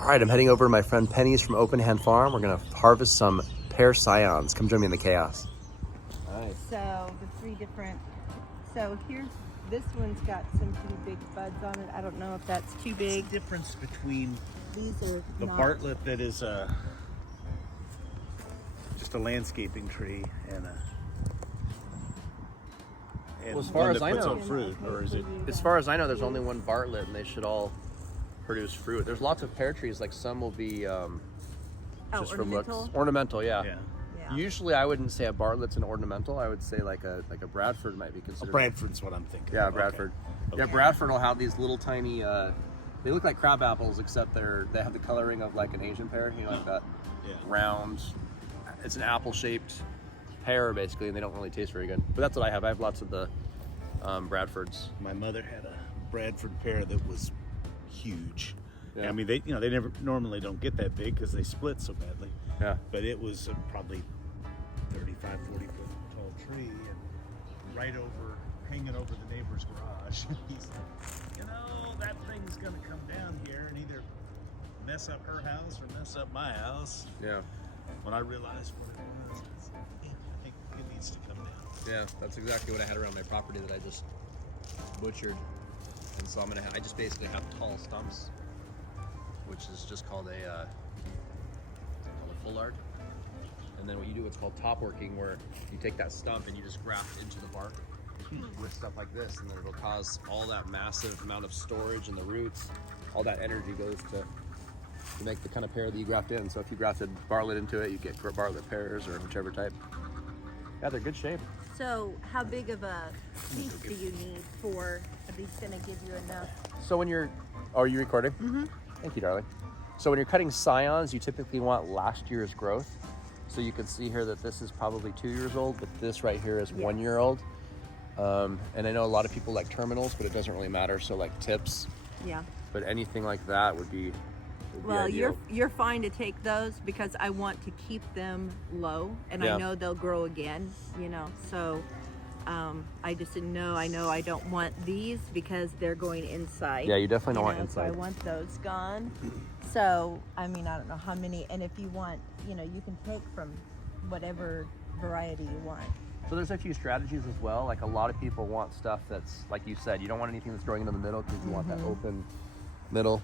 All right, I'm heading over to my friend Penny's from Open Hand Farm. We're gonna harvest some Pear Scions. Come join me in the chaos. Nice. So the three different, so here's, this one's got some pretty big buds on it. I don't know if that's too big. What's the difference between These are the Bartlett that is just a landscaping tree and Well, as far as I know, fruit, or is it? As far as I know, there's only one Bartlett, and they should all produce fruit. There's lots of pear trees. Like some will be just for looks, ornamental. Yeah. Yeah. Usually, I wouldn't say a Bartlett's an ornamental. I would say like a Bradford might be considered. Bradford's what I'm thinking. Yeah, Bradford. Okay. Yeah, Bradford will have these little tiny. They look like crab apples, except they have the coloring of like an Asian pear. You know, like that round. It's an apple-shaped pear basically, and they don't really taste very good. But that's what I have. I have lots of the Bradfords. My mother had a Bradford pear that was huge. Yeah. I mean, they never normally don't get that big because they split so badly. Yeah. But it was probably 35, 40 foot tall tree, and right over, hanging over the neighbor's garage. He's like, that thing's gonna come down here and either mess up her house or mess up my house. Yeah. When I realized what it was, I think it needs to come down. Yeah, that's exactly what I had around my property that I just butchered. And so I just basically have tall stumps, which is just called a fullard. And then what you do is called top working, where you take that stump and you just graft into the bark with stuff like this, and then it'll cause all that massive amount of storage in the roots. All that energy goes to make the kind of pear that you graft in. So if you grafted Bartlett into it, you get Bartlett pears or whichever type. Yeah, they're good shape. So how big of a piece do you need for, are these gonna give you enough? So when are you recording? Mm-hmm. Thank you, darling. So when you're cutting scions, you typically want last year's growth. So you can see here that this is probably 2 years old, but this right here is 1 year old. And I know a lot of people like terminals, but it doesn't really matter. So like tips. Yeah. But anything like that would be well, you're fine to take those because I want to keep them low, and I know they'll grow again. So I just didn't know. I know I don't want these because they're going inside. Yeah, you definitely don't want inside. So I want those gone. So I mean, I don't know how many, and if you want, you can take from whatever variety you want. So there's a few strategies as well. Like a lot of people want stuff that's, like you said, you don't want anything that's growing in the middle because you want that open middle.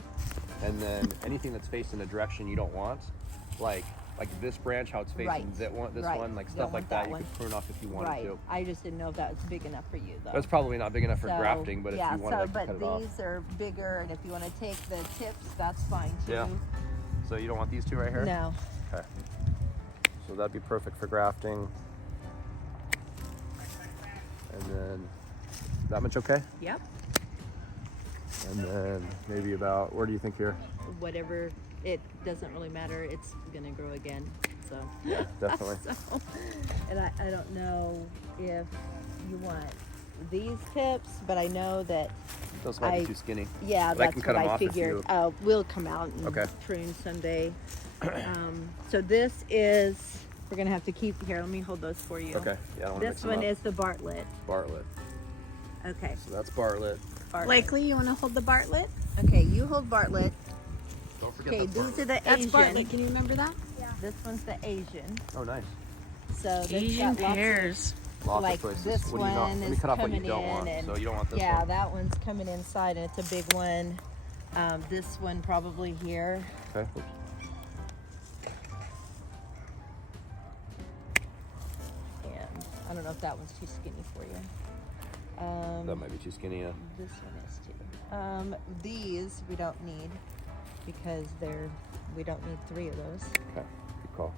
And then anything that's facing a direction you don't want, like this branch, how it's facing this one, like stuff like that, you could prune off if you wanted to. I just didn't know if that was big enough for you, though. That's probably not big enough for grafting, but if you want to cut it off. But these are bigger, and if you want to take the tips, that's fine too. Yeah. So you don't want these two right here? No. Okay. So that'd be perfect for grafting. And then that much okay? Yep. And then maybe about, where do you think here? Whatever, it doesn't really matter. It's gonna grow again, so. Yeah, definitely. And I don't know if you want these tips, but I know that those might be too skinny. Yeah, but that's what I figured. We'll come out and prune someday. So this is, we're gonna have to keep here. Let me hold those for you. Okay. Yeah, I don't want to mix them up. This one is the Bartlett. Bartlett. Okay. So that's Bartlett. Blakely, you want to hold the Bartlett? Okay, you hold Bartlett. Don't forget okay, these are the That's Asian. Bartlett. Can you remember that? Yeah. This one's the Asian. Oh, nice. So Asian pears. Lots like of choices. This what one do you is cut off what you coming don't in, want. and so you don't want this one. Yeah, that one's coming inside, and it's a big one. This one probably here. Okay. And I don't know if that one's too skinny for you. That might be too skinny, yeah. This one is too. These we don't need because we don't need 3 of those. Okay, good call.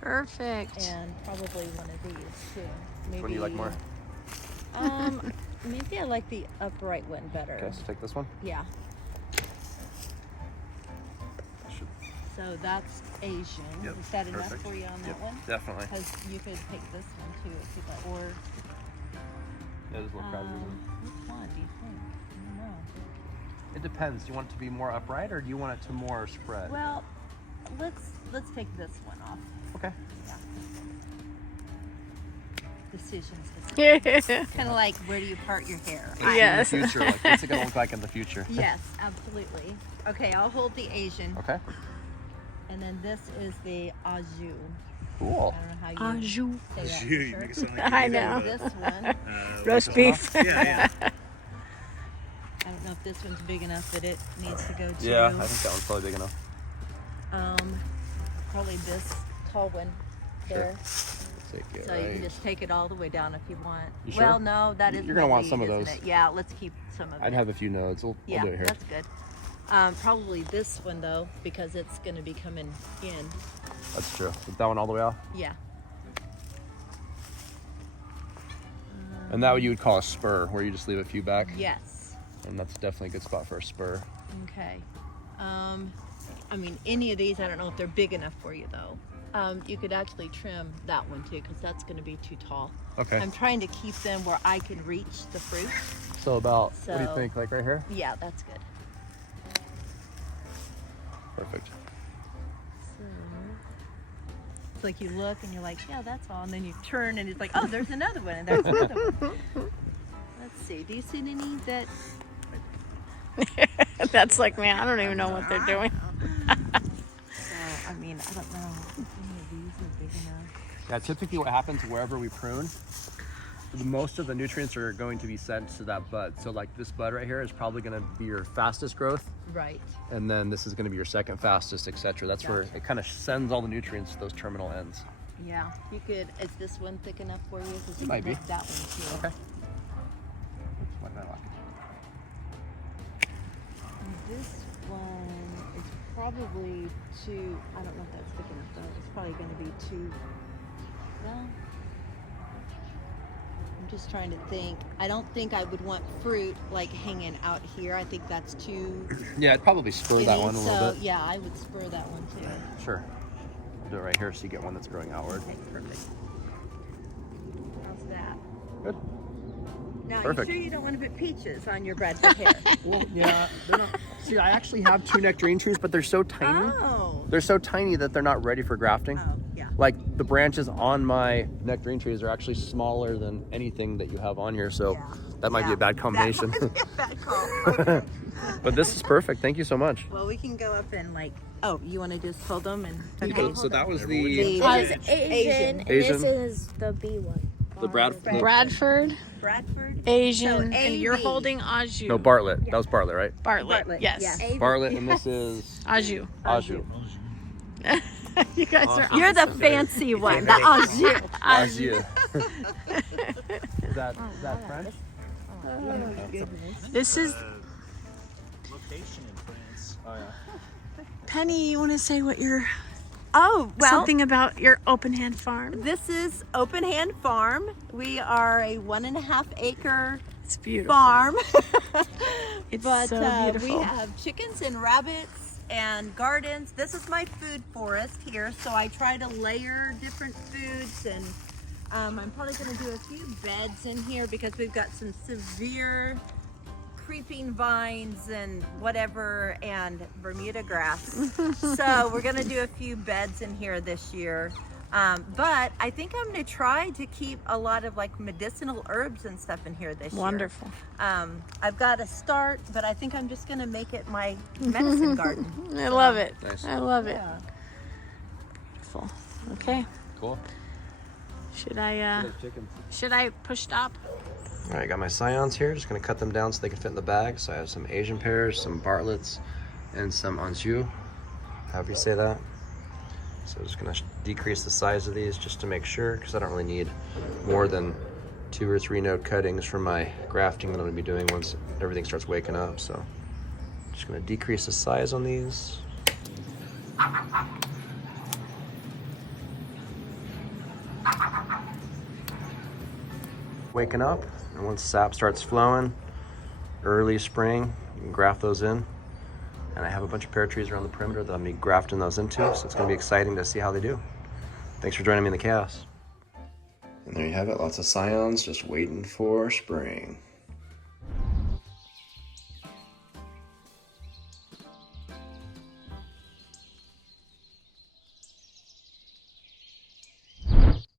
Perfect. And probably one of these too. Maybe. What do you like more? Maybe I like the upright one better. Okay, so take this one. Yeah. So that's Asian. Yep, Is that enough perfect. for you on that one? Definitely. Because you could take this one too if you'd like. Or Yeah, there's a little crowd. which one do you think? I don't know. It depends. Do you want it to be more upright or do you want it to more spread? Well, let's take this one off. Okay. Yeah. decisions. Yes. Kind of like, where do you part your hair? Yes. In the future, like what's it gonna look like in the future? Yes, absolutely. Okay, I'll hold the Asian. Okay. And then this is the au jus. Cool. I don't know how you Au jus. say that. You for make it sure. sound like I you need know. a- This one, Roast beef. Yeah. I don't know if this one's big enough that it needs to go to. Yeah, I think that one's probably big enough. Probably this tall one there. Take it So you can just take it all the way down if you want. You sure? Well, no, that is. You're gonna want lead, some of isn't those. it? Yeah, let's keep some of it. I'd have a few nodes. We'll Yeah, do it here. that's good. Probably this one though, because it's gonna be coming in. That's true. Put that one all the way off. Yeah. And that what you would call a spur, where you just leave a few back. Yes. And that's definitely a good spot for a spur. Okay. I mean, any of these, I don't know if they're big enough for you though. You could actually trim that one too, because that's going to be too tall. Okay. I'm trying to keep them where I can reach the fruit. So about, what do you So- think, like right here? Yeah, that's good. Perfect. So, it's like you look and you're like, yeah, that's all. And then you turn and it's like, oh, there's another one and there's another one. Let's see. Do you see any that? That's like, man, I don't even know what they're doing. So, I mean, I don't know if any of these are big enough. Yeah, typically what happens wherever we prune, most of the nutrients are going to be sent to that bud. So like this bud right here is probably going to be your fastest growth. Right. And then this is going to be your second fastest, etc. That's where it kind of sends all the nutrients to those terminal ends. Yeah. You could. Is this one thick enough for you? Because you Might can be. take that one too. Okay. Might not like it. And this one is probably too. I don't know if that's thick enough though. It's probably going to be too. Well. I'm just trying to think. I don't think I would want fruit like hanging out here. I think that's too. Yeah, I'd probably spur that skinny, one a so, little bit. Yeah, I would spur that one too. Sure. I'll do it right here so you get one that's growing outward. Okay, perfect. How's that? Good. Now, Perfect. you sure you don't want to put peaches on your Bradford pear? Well, yeah, they're not. See, I actually have 2 nectarine trees, but they're so tiny. Oh. They're so tiny that they're not ready for grafting. Oh, yeah. Like the branches on my nectarine trees are actually smaller than anything that you have on here, so Yeah. that might be a bad combination. That might be a bad call. Okay. But this is perfect. Thank you so much. Well, we can go up and like. Oh, you want to just hold them and? Okay, so that was the The This Asian. is Asian. and Asian. this is the B one. Bradford. Bradford, Bradford. Asian, So, and you're AB. holding au jus. No, Bartlett. That was Bartlett, right? Bartlett. Bartlett, Yes. yeah. Bartlett, and this is Au jus. au jus. You guys are You're the Awesome. fancy one. The au jus. Au jus. Is that French? This is Location in France. Oh yeah. Penny. You want to say what your Oh, well. something about your open hand farm? This is Open Hand Farm. We are a 1.5 acre It's beautiful. farm. It's But so we beautiful. have chickens and rabbits and gardens. This is my food forest here, so I try to layer different foods, and I'm probably going to do a few beds in here because we've got some severe creeping vines and whatever, and Bermuda grass. So we're going to do a few beds in here this year. But I think I'm going to try to keep a lot of like medicinal herbs and stuff in here this year. Wonderful. I've got to start, but I think I'm just going to make it my medicine garden. I love it. Nice. I love it. Yeah. Beautiful. Okay. Cool. Should I push stop? All right, got my Scions here. Just gonna cut them down so they can fit in the bag. So I have some Asian pears, some Bartletts, and some Anjou, however you say that. So just gonna decrease the size of these just to make sure, because I don't really need more than 2 or 3 node cuttings for my grafting that I'm gonna be doing once everything starts waking up. So just gonna decrease the size on these. Waking up, and once sap starts flowing, early spring, you can graft those in. And I have a bunch of pear trees around the perimeter that I'm gonna be grafting those into, so it's gonna be exciting to see how they do. Thanks for joining me in the chaos. And there you have it, lots of Scions just waiting for spring.